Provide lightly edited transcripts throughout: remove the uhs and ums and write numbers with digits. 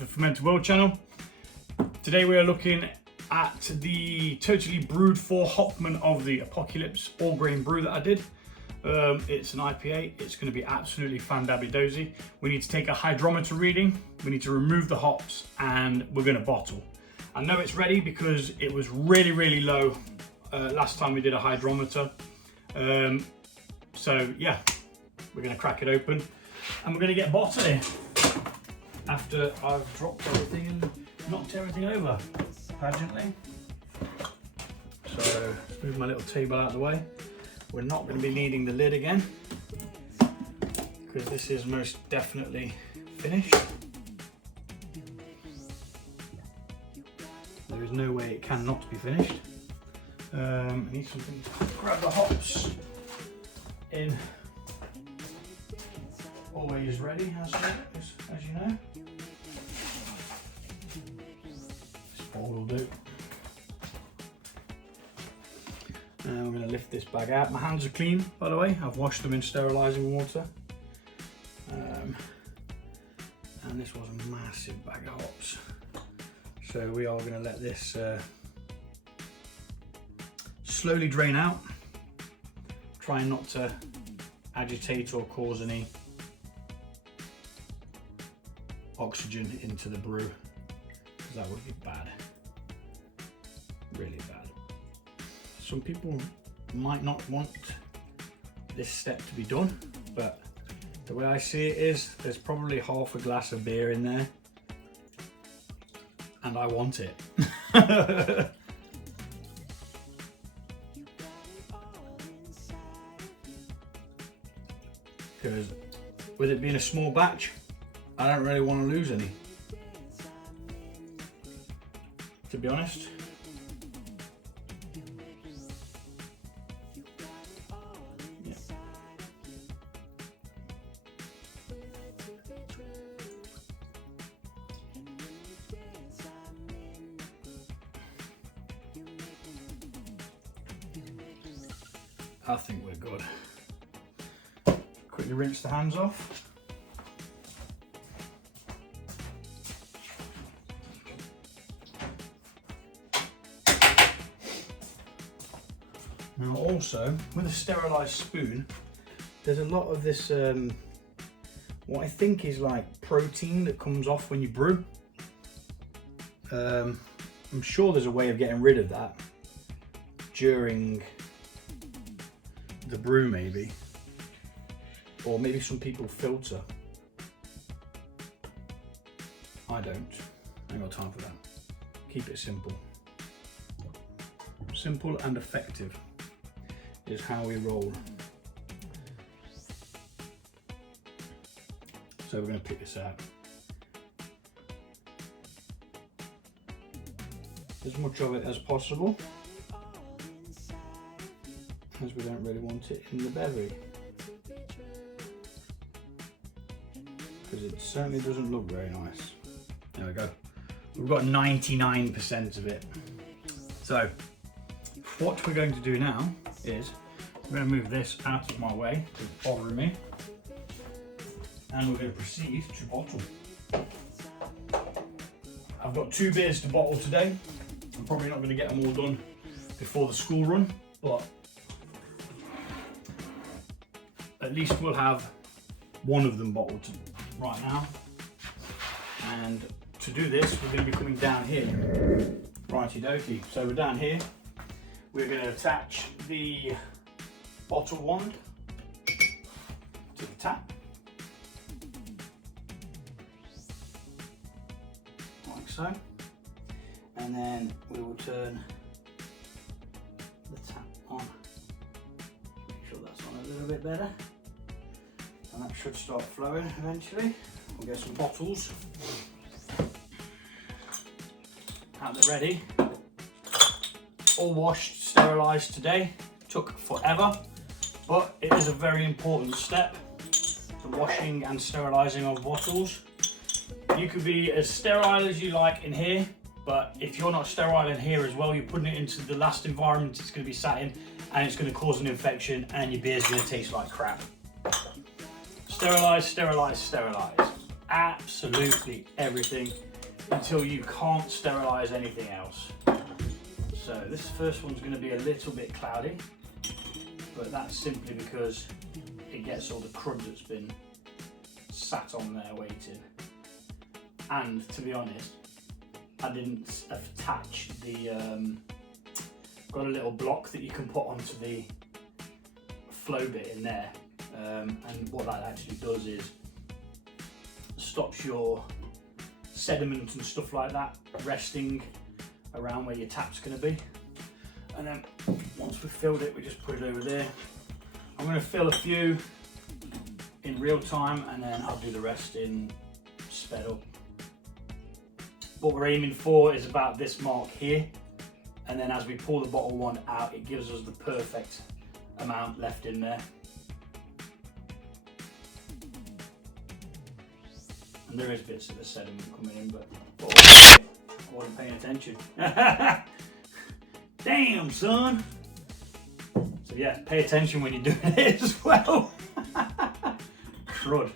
to the Fermented World channel. Today we are looking at the Totally Brewed 4 Hopmen of the Apocalypse all grain brew that I did. It's an IPA. It's going to be absolutely fan-dabby-dozy. We need to take a hydrometer reading, we need to remove the hops, and we're going to bottle. I know it's ready because it was really low last time we did a hydrometer. So yeah, we're going to crack it open and we're going to get bottling after I've dropped everything and knocked everything over pageantly. So move my little table out of the way. We're not going to be needing the lid again because this is most definitely finished. There is no way it cannot be finished. I need something to grab the hops in. Always ready, as you know. This bowl will do. And we're going to lift this bag out. My hands are clean, by the way. I've washed them in sterilising water. And this was a massive bag of hops. So we are going to let this slowly drain out. Trying not to agitate or cause any oxygen into the brew, because that would be bad, really bad. Some people might not want this step to be done, but the way I see it is there's probably half a glass of beer in there and I want it. Because with it being a small batch, I don't really want to lose any, to be honest. Yeah. I think we're good. Quickly rinse the hands off. Now also, with a sterilised spoon, there's a lot of this, what I think is like protein that comes off when you brew. I'm sure there's a way of getting rid of that during the brew maybe. Or maybe some people filter. I don't. I ain't got time for that. Keep it simple. Simple and effective is how we roll. So we're going to pick this out. As much of it as possible, as we don't really want it in the beverage. Because it certainly doesn't look very nice. There we go. We've got 99% of it. So what we're going to do now is we're going to move this out of my way to bother me, and we're going to proceed to bottle. I've got 2 beers to bottle today. I'm probably not going to get them all done before the school run, but at least we'll have one of them bottled right now. And to do this, we're going to be coming down here. Righty dokie. So we're down here. We're going to attach the bottle wand to the tap, like so, and then we will turn the tap on. Make sure that's on a little bit better, and that should start flowing eventually. We'll get some bottles at the ready. All washed, sterilised today. Took forever, but it is a very important step, the washing and sterilising of bottles. You could be as sterile as you like in here, but if you're not sterile in here as well, you're putting it into the last environment it's going to be sat in, and it's going to cause an infection and your beer's going to taste like crap. Sterilise, sterilise, sterilise. Absolutely everything until you can't sterilize anything else. So this first one's going to be a little bit cloudy, but that's simply because it gets all the crud that's been sat on there waiting. And to be honest, I didn't attach the, got a little block that you can put onto the flow bit in there. And what that actually does is stops your sediment and stuff like that resting around where your tap's going to be. And then once we've filled it, we just put it over there. I'm going to fill a few in real time and then I'll do the rest in sped up. What we're aiming for is about this mark here, and then as we pull the bottle one out, it gives us the perfect amount left in there. And there is bits of the sediment coming in, but I wasn't paying attention. Damn, son! So yeah, pay attention when you're doing it as well. Crud.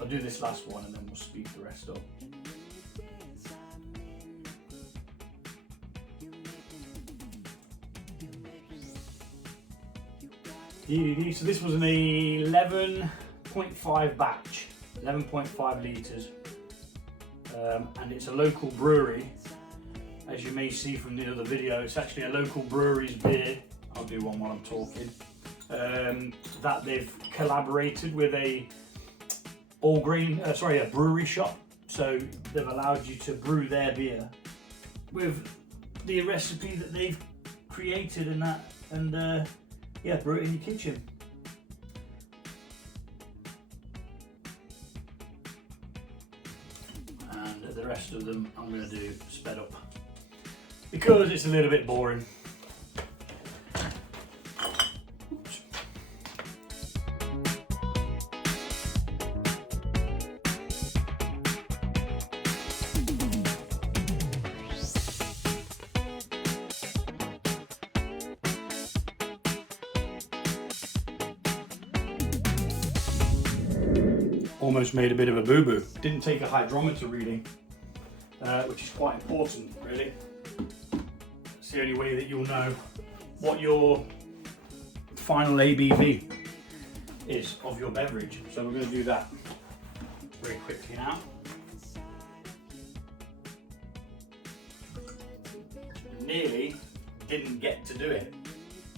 I'll do this last one and then we'll speed the rest up. So this was an 11.5 batch, 11.5 litres, and it's a local brewery. As you may see from the other video, it's actually a local brewery's beer. I'll do one while I'm talking. That they've collaborated with a a brewery shop. So they've allowed you to brew their beer with the recipe that they've created and that, and yeah, brew it in your kitchen. And the rest of them I'm going to do sped up because it's a little bit boring. Almost made a bit of a boo-boo. Didn't take a hydrometer reading, which is quite important, really. It's the only way that you'll know what your final ABV is of your beverage. So we're going to do that very quickly now. Nearly didn't get to do it.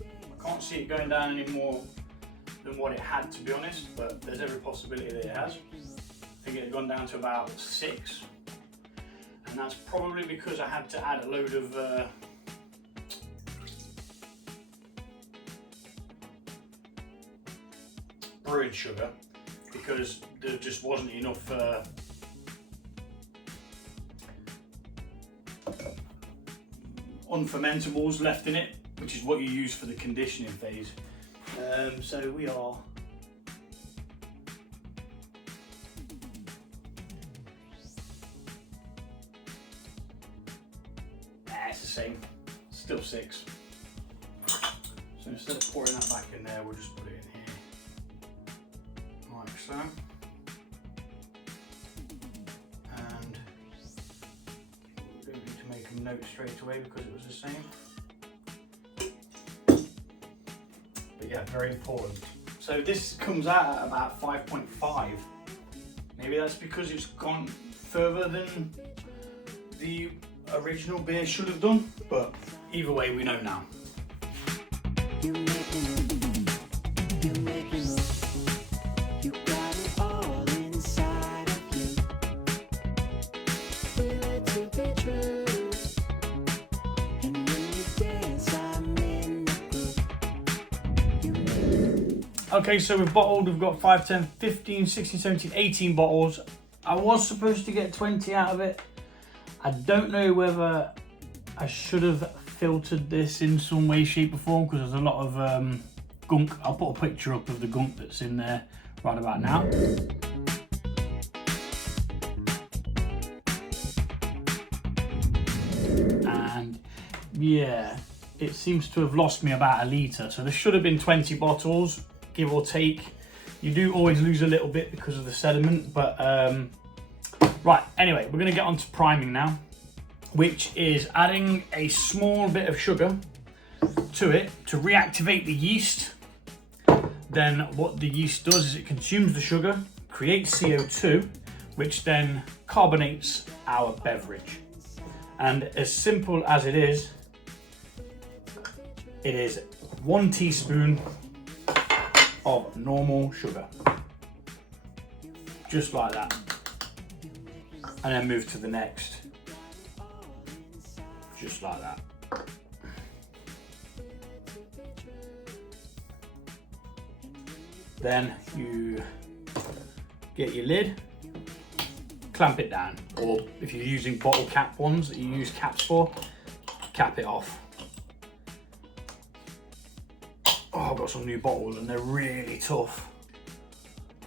I can't see it going down any more than what it had, to be honest, but there's every possibility that it has. I think it had gone down to about 6, and that's probably because I had to add a load of brewing sugar because there just wasn't enough unfermentables left in it, which is what you use for the conditioning phase. So we are it's the same, still 6. So instead of pouring that back in there, we'll just put it in here like so. And we don't need to make a note straight away because it was the same. Yeah, very important. So this comes out at about 5.5. Maybe that's because it's gone further than the original beer should have done, but either way we know now. You make me look, you make me look, you got it all inside of you. Feel it to be true. And when you dance, I'm in the groove. Okay, so we've got 5, 10, 15, 16, 17, 18 bottles. I was supposed to get 20 out of it. I don't know whether I should have filtered this in some way, shape or form because there's a lot of gunk. I'll put a picture up of the gunk that's in there right about now. And yeah, it seems to have lost me about a litre. So there should have been 20 bottles, give or take. You do always lose a little bit because of the sediment, but Right, anyway, we're gonna get on to priming now, which is adding a small bit of sugar to it to reactivate the yeast. Then what the yeast does is it consumes the sugar, creates CO2, which then carbonates our beverage. And as simple as it is 1 teaspoon of normal sugar. Just like that. And then move to the next. Just like that. Then you get your lid, clamp it down, or if you're using bottle cap ones that you use caps for, cap it off. Oh, I've got some new bottles and they're really tough.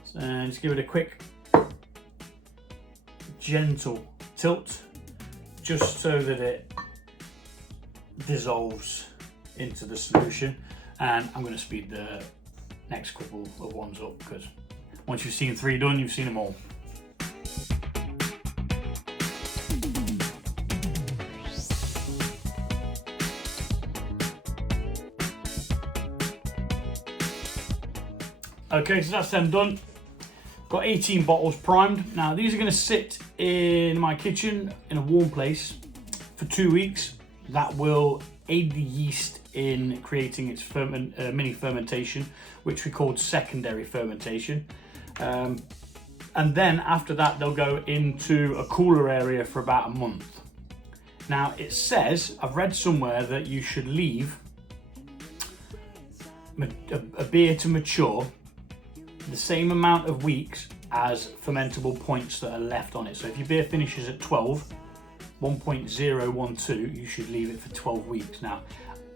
So just give it a quick, gentle tilt, just so that it dissolves into the solution. And I'm going to speed the next couple of ones up, because once you've seen 3 done, you've seen them all. Okay, so that's them done. Got 18 bottles primed. Now these are going to sit in my kitchen in a warm place for 2 weeks. That will aid the yeast in creating its mini fermentation, which we called secondary fermentation. And then after that, they'll go into a cooler area for about a month. Now it says, I've read somewhere that you should leave a beer to mature the same amount of weeks as fermentable points that are left on it. So if your beer finishes at 1.012, you should leave it for 12 weeks. Now,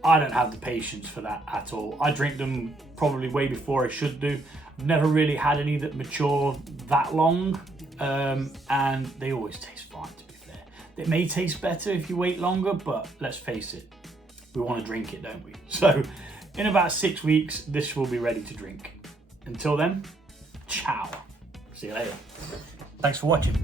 I don't have the patience for that at all. I drink them probably way before I should do. I've never really had any that mature that long, and they always taste fine, to be fair. It may taste better if you wait longer, but let's face it, we want to drink it, don't we? So in about 6 weeks, this will be ready to drink. Until then, ciao. See you later. Thanks for watching.